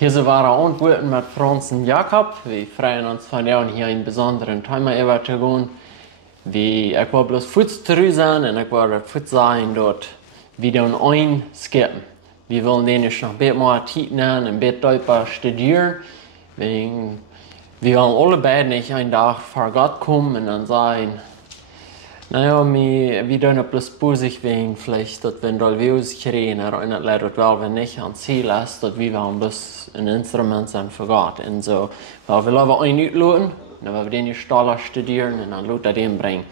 Hier sind wir ontmoeten mit Franz und Jakob. Wir freuen uns von jou hier einen besonderen Thema über zu gehen. Ich will bloß kurz zurück sein und ich will das kurz sagen, dass wir dann einskippen. Wir wollen den nicht noch ein bisschen mehr Zeit nehmen, ein bisschen tiefer studieren. Wir wollen alle beide nicht einen Tag vor Gott kommen und dann sagen, naja, wir tun bloß busig wegen vielleicht, dass wenn wir uns kriegen, oder nicht leider, weil wir nicht an Ziel ist, dass wir bloß ein Instrument sind für Gott. Und so, weil wir lassen einen ausladen, dann wollen wir den Staller studieren und dann lassen wir den bringen.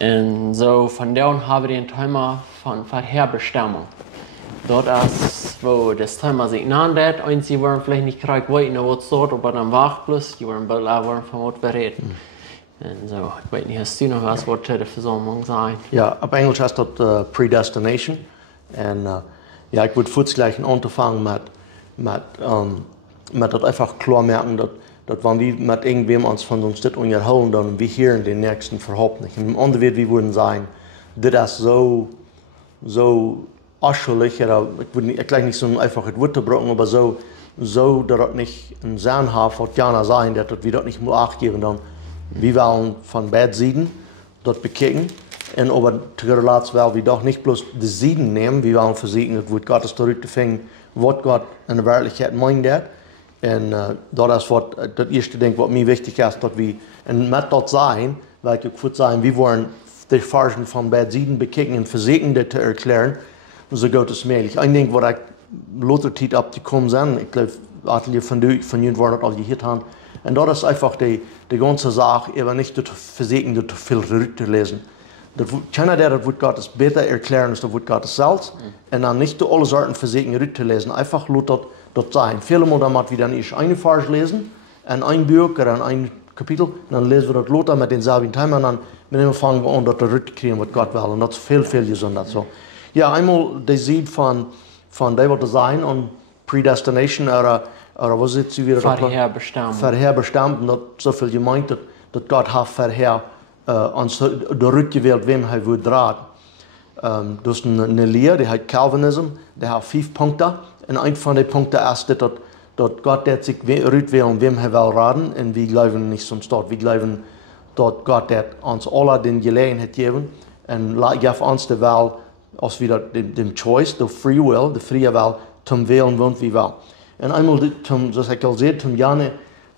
Und so, von da an haben wir den Thema von Vorherbestimmung. Dort ist, wo das Thema sich nandet, und sie wollen vielleicht nicht gleich weiter, was dort, aber dann wacht bloß, die wollen bald auch von was bereden. Und so, ich weiß nicht, hast du noch was, was zu der Versammlung sagen? Ja, auf Englisch heißt das Predestination. Und ja, ich würde kurz gleich anfangen mit das einfach klar merken, dass wenn wir mit irgendwem uns von uns das unterhalten, dann wir hören den nächsten überhaupt nicht. Und im anderen wird wir würden sagen, das ist so aschelig, oder ich würde gleich nicht so einfach ein Wort brauchen, aber so, dass das nicht ein Sinn hat, was Jana sagen, dass wir das nicht mehr Acht geben, dann wir wollen von beiden Seiten dort bekicken. Und aber zuletzt wollen wir doch nicht bloß die Seiten nehmen, wir wollen versuchen, dass wir Gottes zurückzufinden, was Gott in der Wirklichkeit meint. Und das ist das erste Ding, was mir wichtig ist, dass wir mit dort sein, weil ich würde sagen, wir wollen die Forschung von beiden Seiten bekicken und versuchen, das zu erklären, so gut es möglich. Ein Ding, was ich lauter Zeit abgekommen sind, ich glaube, einige von Ihnen waren das all gehört haben. Und das ist einfach die ganze Sache, aber nicht zu versuchen, zu viel zurückzulesen. Keiner, der das Wort Gottes besser erklären, als das Wort Gottes selbst. Und dann nicht alle Sorten versuchen, zurückzulesen. Einfach dort sein. Viele Mal damit wir dann erst eine Vers lesen, in ein Buch oder in ein Kapitel, und dann lesen wir das Lothar mit denselben Themen, und dann fangen wir an, das zurückzukriegen, was Gott will. Und das ist viel gesünder. So. Ja, einmal die Sieg von David Design und Predestination, oder was ist sie wieder? Vorherbestimmt. Und das so viel gemeint, dass Gott hat vorher uns zurückgewählt, wem er würde raten. Das ist eine Lehre, die heißt Calvinism, die hat 5 Punkte. Und ein von den Punkten ist, dass Gott sich auswählen, wem er will raten. Und wir glauben nicht zum Start. Wir glauben, dass Gott uns alle den Gelegenheit geben und gibt uns die Wahl, als wieder den Choice, the Free Will, die freie Wahl, zum Wählen, was wir wollen. Und einmal, zoals ik al zei,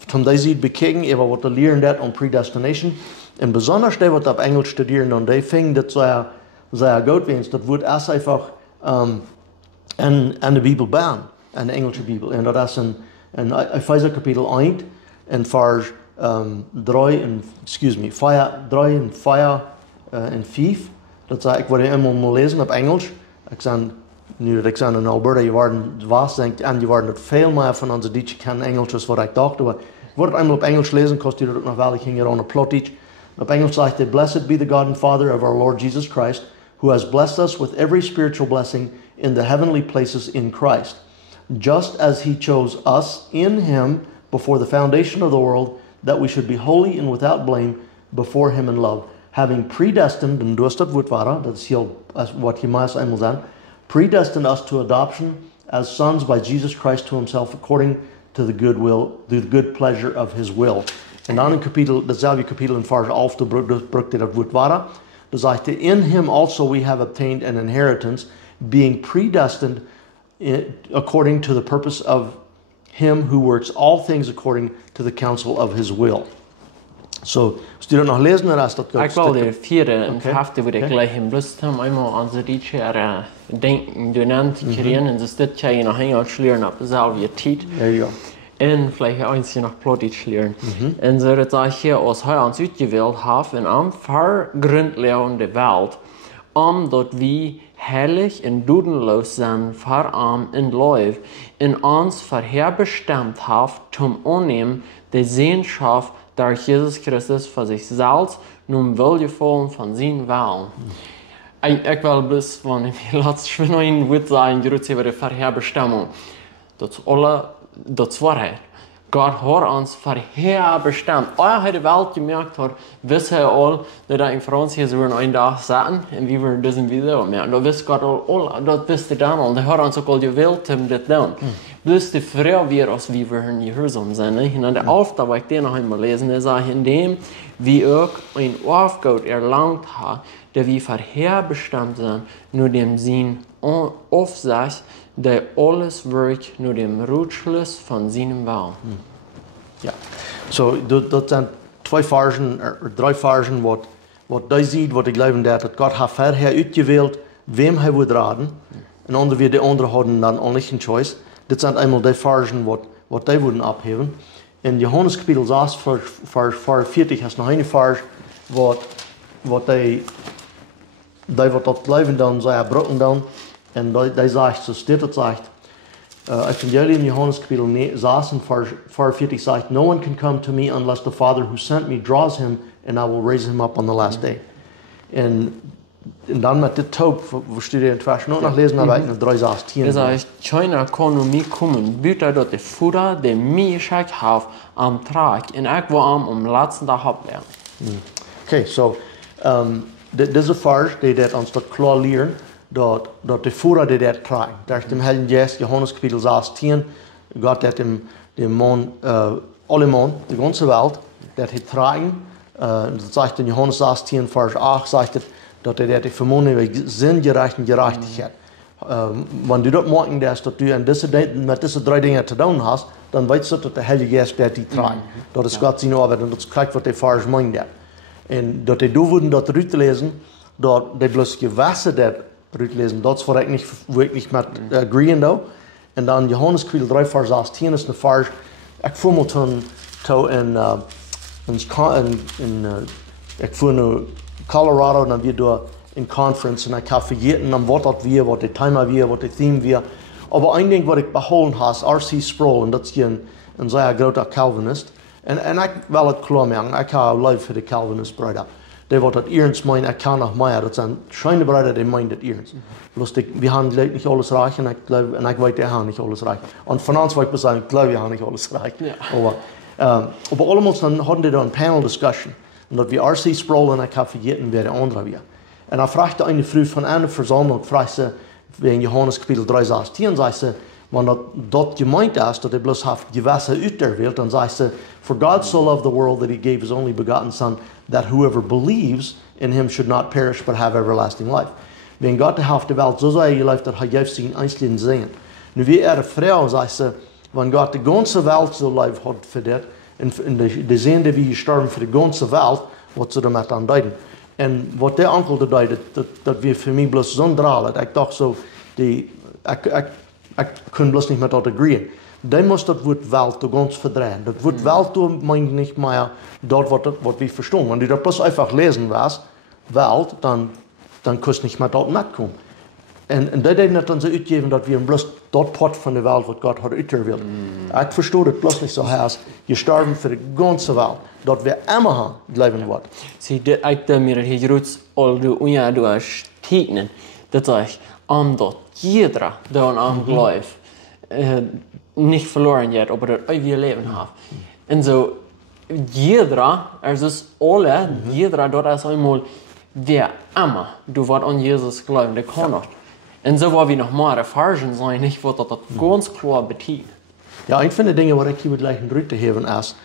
zum deze bekijken, even wat te leren dat on predestination. En besonders die wat op Engels studieren, dan die vingen dat sehr gut wens. Dat wordt erst einfach in de Bibel baan, in de Engelse Bibel. En dat is in Epheser kapitel 1, en vers 3 en 4 en 5. Dat zei ik word eenmaal mal lezen op Engels. Ik zei, nu dat ik zei in Alberta, je waren was denkt, en je waren het veel meer van onze Duitse kennen Engels, als wat ik dacht. Maar ik word het eenmaal op Engels lezen, kost je dat ook nog wel, ik ging hier aan een plot iets. Op Engels zegt hij, blessed be the God and Father of our Lord Jesus Christ, who has blessed us with every spiritual blessing in the heavenly places in Christ, just as he chose us in him before the foundation of the world, that we should be holy and without blame before him in love, having predestined, en dus dat woord waren, dat is heel wat je meest eenmaal zijn, predestined us to adoption as sons by Jesus Christ to himself, according to the good pleasure of his will. En dan in kapitel, datzelfde kapitel in vers 11, da brukte dat woord waren. Da sagt er, in him also we have obtained an inheritance, being predestined according to the purpose of him who works all things according to the counsel of his will. So, als je dat nog lezen, dan is dat goed. Ik wil de vierde en vijfde, wat ik gleich in Lust heb, eenmaal aan de Dietsche denken, donant creëren, en dus dit kan je nog Engels leren op dezelfde tijd. Ja. En vielleicht eins hier noch Plotitsch lernen. Und so, das sage ich hier, als er uns ausgewählt hat, in einem vergründlichende Welt, dort wir heilig und dudenlos sind, vor in Läuf, in uns vorherbestimmt hat, zum Annehmen der Sehnschaft durch Jesus Christus für sich selbst, nun wohlgefallen von seinen Willen. Ich will bis, wenn ich letztes Mal ein Wort sagen, über die Vorherbestimmung. Das Wahrheit. Gott hat uns vorherbestimmt. Er hat die Welt gemerkt, wisst ihr all, dass in Franz hier so einen Tag saßen und wir würden diesen Video merken. Da wisst Gott all, das wisst ihr dann all. Der hat uns auch all gewählt, um das zu tun. bloß die Frau wir aus wie wir in Jerusalem sind. Und an der Aufgabe, weil ich den noch einmal lesen, der sagt, in dem wie auch ein Aufgabe erlangt hat, der wie vorherbestimmt sind, nur dem Sinn Aufsatz, der alles wirkt, nur dem Rutschluss von seinem Willen. Ja, so dat zijn twee versen, drei versen, wat hij ziet, wat ik geloof dat God heeft verder uitgewählt, wem hij wil raden. En ander weer de anderen hadden dan al niet een choice. Dit zijn eenmaal die versen, wat hij willen abheben. In Johannes kapitel 6, vers 44 is nog een vers, wat hij wat dat geloven dan, zij broken dan. En hij zegt, zo staat het zegt, Evangelium Johannes kapitel 6 and 44 sagt, no one can come to me unless the Father who sent me draws him, and I will raise him up on the last day. En dan met dit taub, we studeren het vers nog lezen, dan wij nog 3:16. Das heißt, keiner kann nur mir kommen, bitte dort der Futter, der mir geschickt hat, am Tag, und ich war am letzten Tag ablernen. Okay, so, deze vers, die dat ons dat klar leren, dat de Führer die dat tragen. Daar is dem Heiligen Geist, Johannes kapitel 16, Gott hat dem Mann, alle Mann, die ganze Welt, dat hij tragen. Dat zegt in Johannes 16, vers 8, zegt het, dat hij dat vermoeden über zingerecht en gerechtigheid. Wenn du dat morgen dat du met deze drei dingen te doen hast, dan weet je dat de Heilige Geist dat die tragen. Dat is God zijn arbeid en dat is kijk wat hij vers meint. En dat hij doen dat uitlezen, dat hij bloß gewassen dat uitlezen, dat is waar ik niet wirklich met agreeën doe. En dan Johannes kapitel 3 vers 16 is een vers, ik voel me toen ik voel nu Colorado, dan weer door een conference en ik heb vergeten dan wat dat weer, wat de thema weer, wat de theme weer. Aber een ding wat ik behouden has, R.C. Sproul, en dat is een zeer grote Calvinist. En ik wil het klaar maken, ik heb lief voor de Calvinist brother. Die wat dat eerst meint, ik kan nog meer, dat zijn schijne brother die meint het eerst. Bloß wir haben nicht alles reich und ich weiß, die haben nicht alles reich. Und von uns wollte ich sagen, ich glaube, wir haben nicht alles reich. Ja. Aber allemaal dann hatten die da eine Panel Discussion. Und dat wir R.C. Sproul und ich habe vergeten, wer der andere war. Und er fragte eine Frau von einer Versammlung, fragte wegen Johannes kapitel 3:16, sagt sie, wenn dat gemeint ist, dass er bloß hat Gewässer auserwählt, dann sagt sie, for God so loved the world that he gave his only begotten Son, that whoever believes in him should not perish but have everlasting life. Wenn Gott die Welt so sehr geliebt hat, hat er seinen einzelnen Sehen. Nu wie eine Frau, sagt sie, wenn Gott die ganze Welt so lieb hat für das, und die sehen, die gestorben für die ganze Welt, was sie damit andeuten. Und was der Onkel bedeutet, dat wir für mich bloß so dralen. Ich dachte so, ich kann bloß nicht mit das agreeen. Die muss das Wort Welt ganz verdrehen. Das Wort Welt meint nicht mehr dort, was wir verstehen. Wenn du das bloß einfach lesen willst, Welt, dann kannst du nicht mehr dort mitkommen. Und die deden het dan zo uitgeven dat we bloß dat part van de wereld wat God had uitgewählt. Ik verstehe das bloß nicht so heiß, gestorben für die ganze Welt, dat we immer bleiben wird. Zie, ik denk mir hier roots al du unja du als tekenen, dat ich dat jeder dan aan geloof nicht verloren hat, aber dat eeuwige Leben hat. Und so jeder, ist alle, jeder dort ist einmal wer immer du wat an Jesus glauben, der kann nicht. Und so war wir noch mal erfahren sein, nicht, was das ganz klar bedeutet. Ja, ich finde Dinge, was ich hier gleich in Rüte haben, ist,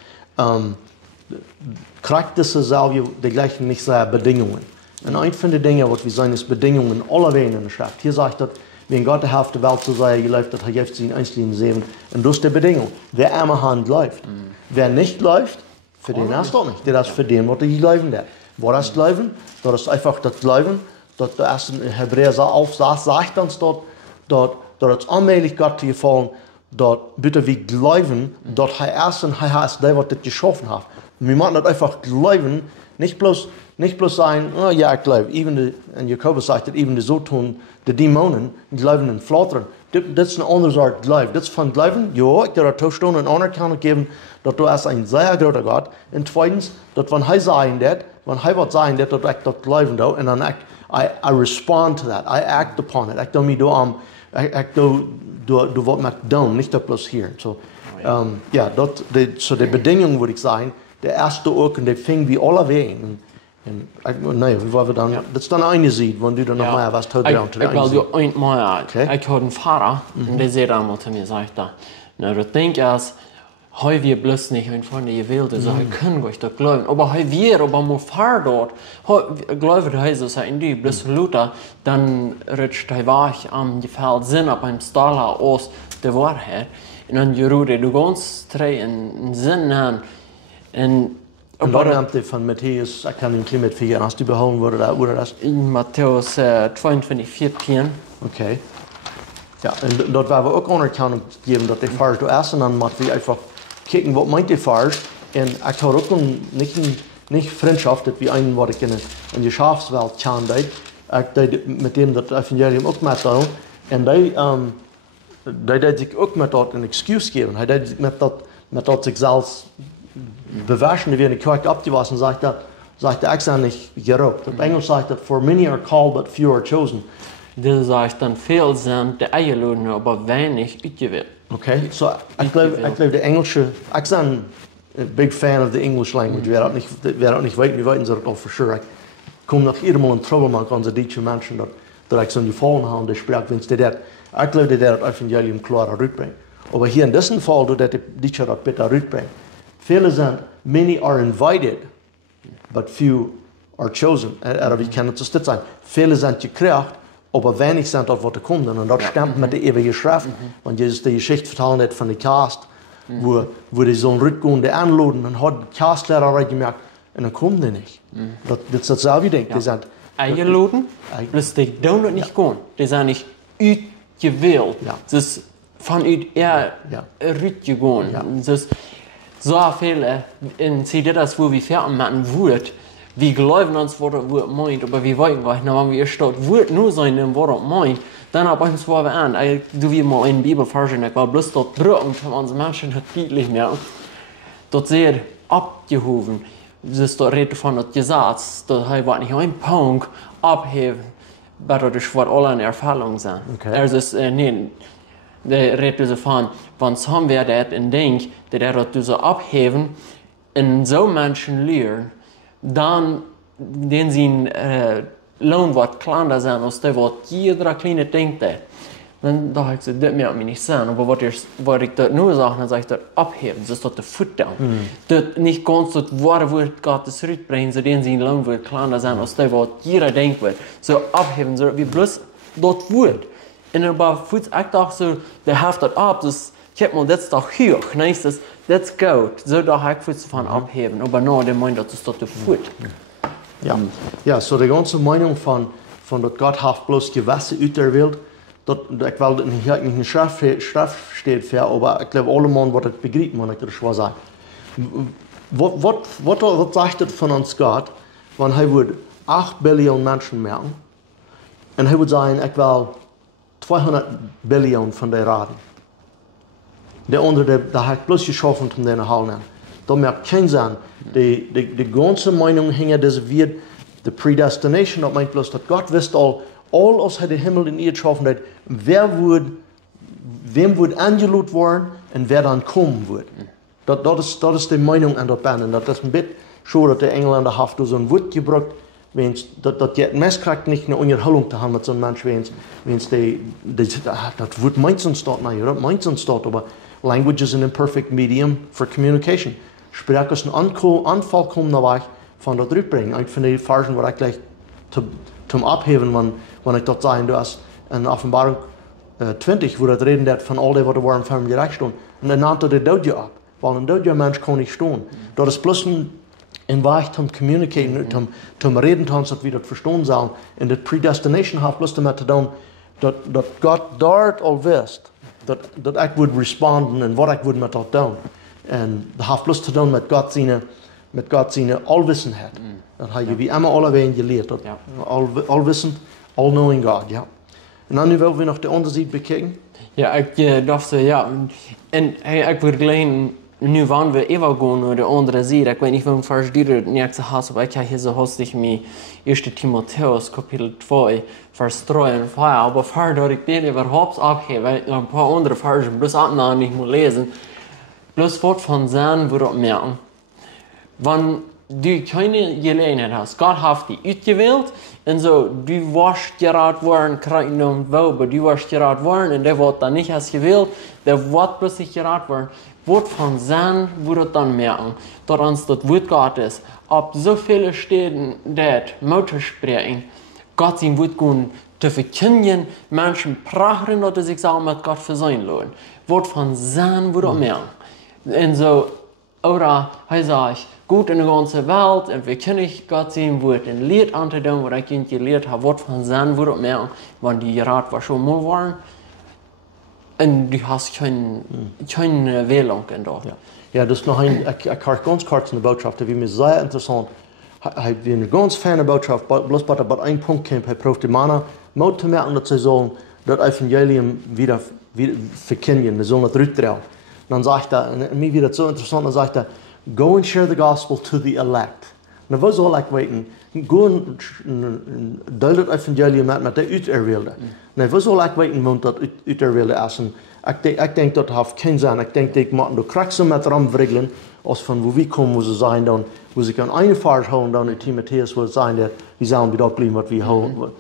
kriegt diese selber die gleichen nicht sehr Bedingungen. Und ich finde Dinge, was wir sagen, ist Bedingungen aller Wegen in der Schrift. Hier sagt das, wenn Gott die Hälfte der Welt so sehr gelebt hat, hat er seinen einzelnen Segen. Und das ist die Bedingung. Wer einmal Hand läuft. Wer nicht läuft, für den ist das nicht. Der ist für den, was er glauben hat. Was ist Glauben? Das ist einfach das Glauben. Dat de eerste Hebreeën sagt uns dat het allmählich Gott gefallen, dat bitte wir glauben, dat hij erst und hij ist der, was das geschaffen hat. Wir machen das einfach glauben, nicht bloß sagen, oh ja, ich glaube. Und Jakobus sagt, even de so tun, die Dämonen glauben und flattern. Das ist eine andere Art Glauben. Das ist von Glauben, ja, ich dir toestehen und Anerkennung geben, dass du erst ein sehr großer Gott. Und zweitens, dass wenn er sagen wird, wenn er was sagen wird, dass ich das glauben da, und dann I respond to that. I act upon it. Ich do mich du was mit tun, nicht bloß hier. So, ja, so die Bedingung würde ich sagen, der erste Ort, der fing wie alle Wegen. Nee, wie war wir dann? Das ist dann eine Seite, wenn du dann noch mal was tut. Ich will du einmal, ich hatte einen Fahrer, und der sagt einmal zu mir, sagt er, na, du denkst erst, heu wir bloß nicht einfach in die Welt, so heu können euch das glauben, aber heu wir, aber mo fahr dort, glauben du heißt es in die bloß Luther, dann rutscht hij weg am Gefällt Sinn ab einem Staller aus der Wahrheit, und dann geruht du ganz drei in Sinn an, und dann nimmt er von Matthäus, ich kann ihn nicht mitfigern, hast du behauen, oder das? In Matthäus 22, 14. Okay. Ja, und dort werden wir auch Anerkennung geben, dass die Fahrer du erst und dann machen wir einfach kicken, was meint die Fahrer. Und ich habe auch nicht Freundschaft, wie einen, was ich in die Schafswelt kenne, ich mit dem das Evangelium auch mitteilen. Und die sich auch mit dort eine Excuse geben. Die mit dort sich selbst bewaschen, wie eine Kirche abgewaschen, sagt er extra nicht gerobt. Auf Englisch sagt er, for many are called, but few are chosen. Das sagt dann viel sind die Eierlohne, aber wenig ausgewählt. Okay, so ich glaube der Englische, ich bin ein big fan of the English language. Wer auch nicht weiß, wir wissen das auch für sure. Ich komme noch jedem Mal in Trouble mit unseren deutschen Menschen, dass ich so einen Gefallen habe, der spricht, wenn es der ich glaube, der das Evangelium klar rüberbringt. Aber hier in diesem Fall, dass der Deutsche das bitte rüberbringt. Viele sind, many are invited, but few are chosen. Wie kann das sein? Viele sind gekriegt, aber wenig sind dort, was kommen. Und das stimmt mit der ewigen Schrift. Wenn Jesus die Geschichte vertellen hat von der Cast, wo die so einen Rückgehenden anladen, dann hat die Castlehrer gemerkt, und dann kommen die nicht. Das ist dasselbe Ding. Die sind eingeladen, bloß die dürfen nicht gehen. Die sind nicht ausgewählt. Das ist von eher rausgegangen. Das ist so viele, und sie das, wo wir fertig machen wollen, wir glauben uns, was er meint, aber wir wollen gar nicht, wenn wir statt Wort nur sein, was er meint, dann ab uns war wir an. Du wie mal in Bibel verstehen, ich war bloß dort drücken, von unseren Menschen hat deutlich mehr. Dort sehr abgehoben. Das ist dort Rede von das Gesetz, dort war nicht ein Punkt abheben, weil das Wort alle eine Erfahrung sind. Okay. Also, nee, der Rede davon, wenn es haben wir das in Denk, der das so abheben, und so Menschen lernen, dann den sie Lohn wird kleiner sein, als der was jeder kleine denkt. Dann dachte ich so, das wird mir nicht sein. Aber was ich dort nur sage, dann sage ich dort abheben, das ist dort der Futter. Dort nicht ganz das wahre Wort Gottes zurückbringen, so den sie Lohn wird kleiner sein, als der was jeder denkt wird. So abheben, so wie bloß dort Wort. Und aber ich dachte so, der haft das ab, das ich mal, das ist doch hoch, nächstes, das ist gut. So da ich Fuß von abheben, aber no, der meint, das ist doch der Fuß. Ja, so die ganze Meinung von dass Gott hat bloß Gewässer aus der Welt, ich will nicht in Schrift steht für, aber ich glaube, alle Mann wird das begreifen, wenn ich das schwer sage. Was sagt das von uns Gott, wenn er 8 Billionen Menschen merken und er würde sagen, ich will 200 Billionen von der Raten. Der andere, der hat bloß geschaffen, um den zu halten. Da merkt kein Sinn. Die ganze Meinung hängt, das wird die Predestination, das meint bloß, dass Gott wisst alles hat der Himmel in ihr geschaffen hat, wem wird angelaut worden und wer dann kommen wird. Das ist die Meinung an der Band. Das ist ein bisschen schon, dass der Engländer hat so ein Wort gebracht, dass die Messkriegt nicht eine Unterhaltung zu haben mit so einem Menschen, wenn das Wort meint uns dort, nein, das meint uns dort, aber language is an imperfect medium for communication. Sprech ist ein Anfall kommen Weg von dort rüberbringen. Ich finde die Versen, wo ich gleich zum Abheben, wenn ich dort sagen, du hast in Offenbarung 20, wo das reden wird von all dem, was waren von gerecht stehen. Und dann nannte der Dodge ab, weil ein Dodge Mensch kann nicht stehen. Das ist bloß ein Weg zum Communicaten, zum Reden, dass wir das verstehen sollen. Und die Predestination hat bloß damit zu tun, dass Gott dort all wisst, dass ich würde responden und was ich würde mit dort tun. Und das hat bloß zu tun mit Gott seine Allwissenheit. Das hat wie immer alle Wegen gelehrt. Allwissend, all-knowing God, ja. Und dann wollen wir noch die andere Seite bekijken. Ja, ich dachte, ja. Und ich würde gleich, nu wann wir übergehen oder die andere Seite, ich weiß nicht, warum Vers dir nicht zu Hause, aber ich habe hier so hastig mit 1. Timotheus, Kapitel 2, Vers 3 und 4, aber vorher ich den überhaupt abheben, weil ich ein paar andere Versen bloß abnehmen, nicht mehr lesen, bloß Wort von sein, würde ich merken. Wenn du keine Gelegenheit hast. Gott hat dich ausgewählt und so, du warst gerade worden, kriegen und wo, aber du warst gerade worden und der wird dann nicht hast gewählt, der wird plötzlich gerade worden. Wird von sein, würde dann merken, dass uns das Wort Gottes, ob so viele Städten dort Mutter sprechen, Gott sein Wort gehen, zu verkündigen, Menschen prachen, dass sich auch mit Gott versöhnen lassen. Wird von sein, würde merken. Und so, oder, er sagt, gut in der ganzen Welt, und wir können Gott sein Wort ein Lied antun, was ich gelehrt habe, wird von sein, würde merken, wenn die Rat war schon mal waren. Und du hast keine Wählung in dort. Ja, das ist noch ein ganz kurz in der Botschaft, wie mir sehr interessant. Ich bin eine ganz feine Botschaft, bloß bei einem Punkt kommt, er braucht die Männer, Mut zu merken, dass sie sollen das Evangelium wieder verkündigen, sie sollen das rückdrehen. Dann sagt er, mir wieder so interessant, dann sagt er, go and share the gospel to the elect. Und was soll ich weten? Go und deel das Evangelium mit der Uiterwählten. Und was soll ich weten, wenn das Uiterwählte ist? Ich denke, das hat keinen Sinn. Ich denke, du kriegst so mit rumwriggeln, als von wo wir kommen, wo sie sein, dann, wo sie können eine Fahrt holen, dann in Timotheus, wo es sein wird, wir sollen wieder bleiben, was wir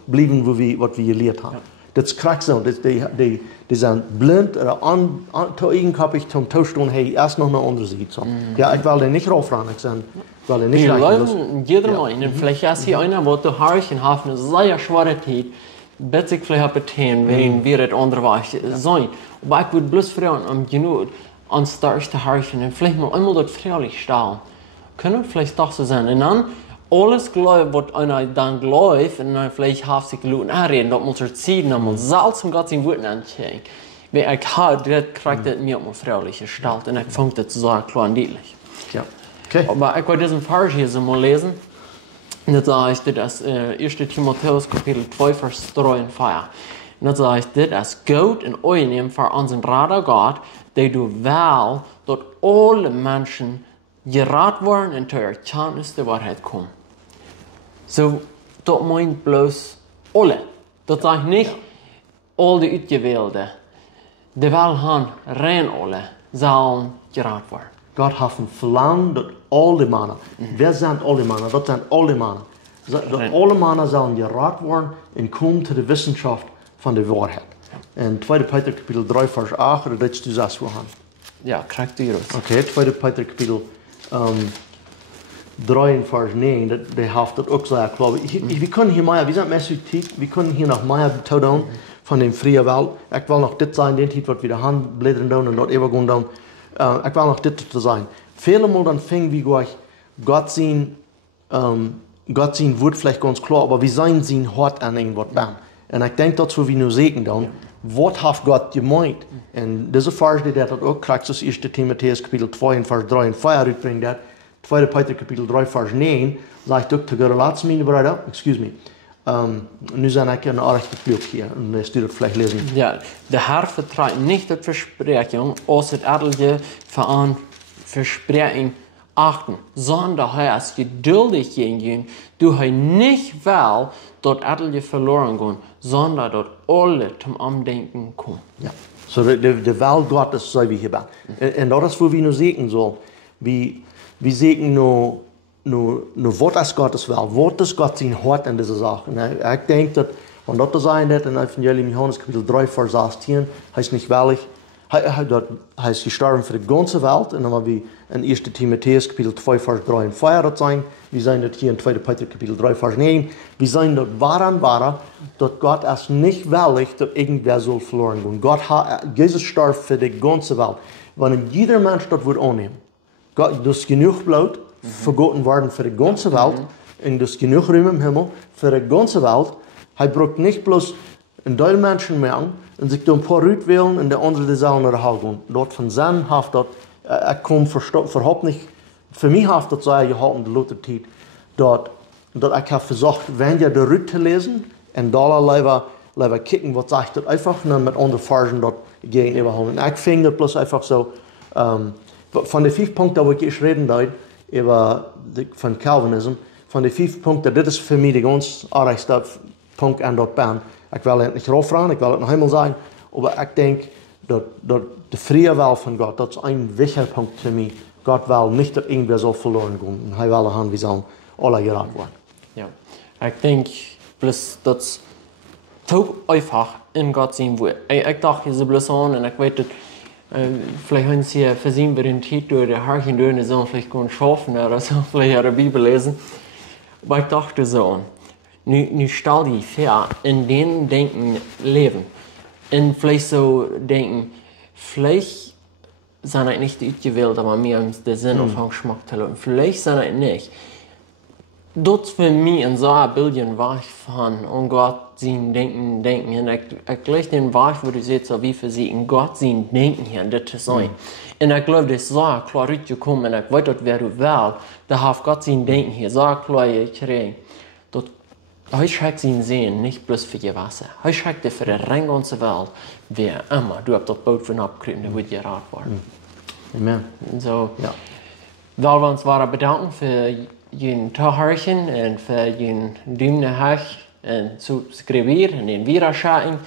bleiben, was wir gelehrt haben. Das kriegst du, die sind blind oder eigenkapig zum Tauschen, hey, erst noch eine andere Seite. Ja, ich will den nicht rauffahren, ich will den nicht die reichen. Jeder meinen, vielleicht ist hier einer, der du hast und hat eine sehr schwere Zeit, bitte vielleicht betäen, wenn wir das anderweitig sein. Aber ich würde bloß fragen, genug ans erste Harchen und vielleicht mal einmal dort freilich stellen. Können vielleicht doch so sein. Und dann, alles Glauben, was einer dann glaubt, und dann vielleicht hat sich Leute anreden, dass man zur Zeit nochmal Salz und Gott sein Wort anzeigen. Wenn ich habe, das kriegt das mir mal freilich gestellt und ich fand das so klar und deutlich. Ja. Okay. Aber ich wollte diesen Vers hier so mal lesen. Und das sagt, das ist 1. Timotheus Kapitel 2, Vers 3 und 4. Und das sagt, das ist Gott in euch für unseren Rader Gott, der du will, dass alle Menschen gerat werden und zur Erkenntnis der Wahrheit kommen. So, das meint bloß alle. Das sagt nicht all die Ausgewählten. Die Welt haben rein alle, sollen gerat werden. Gott hat ein Verlangen, dass alle Männer, wer sind alle Männer? Das sind alle Männer. Dass alle Männer sollen gerat werden und kommen zu der Wissenschaft von der Wahrheit. In 2. Peter Kapitel 3, Vers 8, oder das du sagst, wohin? Ja, kriegst du raus. Okay, 2. Peter Kapitel 3, Vers 9, der hat das auch sehr klar. Wir können hier mal, wir sind mehr Zeit, wir können hier noch mehr betonen von dem freien Welt. Ich will noch das sein, den Zeit, was wir da haben, blättern down und dort immer gehen down. Ich will noch das zu sein. Viele Mal dann fängt wie Gott sein Wort vielleicht ganz klar, aber wie sein Hort an irgendwas bam. Und ich denke, das wo wir nur sehen dann, was hat Gott gemeint? Und diese Vers, die das auch kriegt, das 1. Timotheus Kapitel 2, Vers 3 und 4 rückbringt, das 2. Peter Kapitel 3, Vers 9, sagt auch zu Gott, meine Brüder, excuse me, nu zijn ik een aardig gekluk hier, en dat stuurt vielleicht lesen. Ja, der Herr vertreibt nicht die Versprechung, aus das Adlige für Versprechung achten, sondern er ist geduldig gegen du hast nicht will, dort Adlige verloren gehen, sondern dort alle zum Andenken kommen. Ja, so de Welt Gottes soll wir hier bauen. Und das ist, wo wir nur sehen so, wir sehen nur was ist Gottes Welt, was ist Gott sein Hort in dieser Sache. Und ich denke, dass, wenn das sein wird, in Evangelium Johannes Kapitel 3, Vers 16, heißt nicht wahrlich, er ist gestorben für die ganze Welt, und dann wie in 1. Timotheus Kapitel 2, Vers 3 und 4 das sein, wir sehen das hier in 2. Peter Kapitel 3, Vers 9, wir sehen dort wahr, dass Gott ist nicht wahrlich, dass irgendwer soll verloren gehen. Jesus starb für die ganze Welt. Wenn jeder Mensch das wird annehmen, Gott, das ist genug Blut, vergoten worden für die ganze Welt, und das ist genug Ruhm im Himmel für die ganze Welt. Er braucht nicht bloß ein Teil Menschen mehr und sich ein paar Rüt wählen und der andere die sollen nach Hause gehen. Dort von seinem Haft, er kommt verhaupt nicht, für mich hat das sehr gehalten, die Luther Zeit, dort ich habe versucht, wenn ihr die Rüt zu lesen, und da lieber kicken, was sagt das einfach, und dann mit anderen Versen dort gegenüberholen. Ich finde das bloß einfach so, von den 5 Punkten, wo ich reden darf, von Calvinism, von den 5 Punkten, das ist für mich der ganz arigste Punkt an dort Band. Ich will nicht rauffahren, ich will nicht noch Himmel sein, aber ich denke, dass die freie Wahl von Gott, das ist ein wichtiger Punkt für mich, Gott will nicht, dass irgendwer so verloren geht. Und er will haben, wie sollen alle gerettet werden. Ja, ich denke, bloß das tut einfach in Gott sein Wort. Ich dachte, ich bloß an und ich weiß, dass vielleicht haben sie versehen, wir den Titel der Herrchen durch, so vielleicht können schaffen oder so, vielleicht eine Bibel lesen. Aber ich dachte so, nu stell dir vor, in den Denken leben. Und vielleicht so denken, vielleicht sind es nicht ausgewählt, aber mir um den Sinn auf den Geschmack zu lassen. Vielleicht sind es nicht. Dat für mich ein so ein Bild war ich von und Gott sein Denken. Und ich glaube, den Weg, wo du siehst, so wie für sie in Gott sein Denken hier, das zu sein. Und ich glaube, das ist so klar rausgekommen, und ich weiß, dass wer du willst, da hat Gott sein Denken hier so klar gekriegt. Hij schreibt sein Sehen nicht bloß für die Wasser. Hij schreibt für die ganze Welt, wer immer du auf das Boot von abkriegen, der wird gerat worden. Amen. So, Ja. weil wir uns bedanken für jeden Zuhören und für jeden Daumen nach und subscribieren und den Wiederschauen.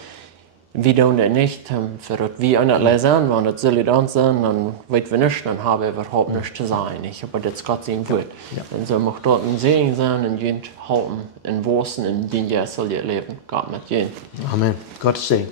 Wir tun das nicht, für das wir nicht lesen, wenn das soll dann sein, dann weit wir nicht, dann haben wir überhaupt nichts zu sagen. Ich habe das Gott sein Wort. Ja. Und so macht dort ein Segen sein und jeden halten, in Woßen, in den soll ihr leben. Gott mit jeden. Amen. Gott segen.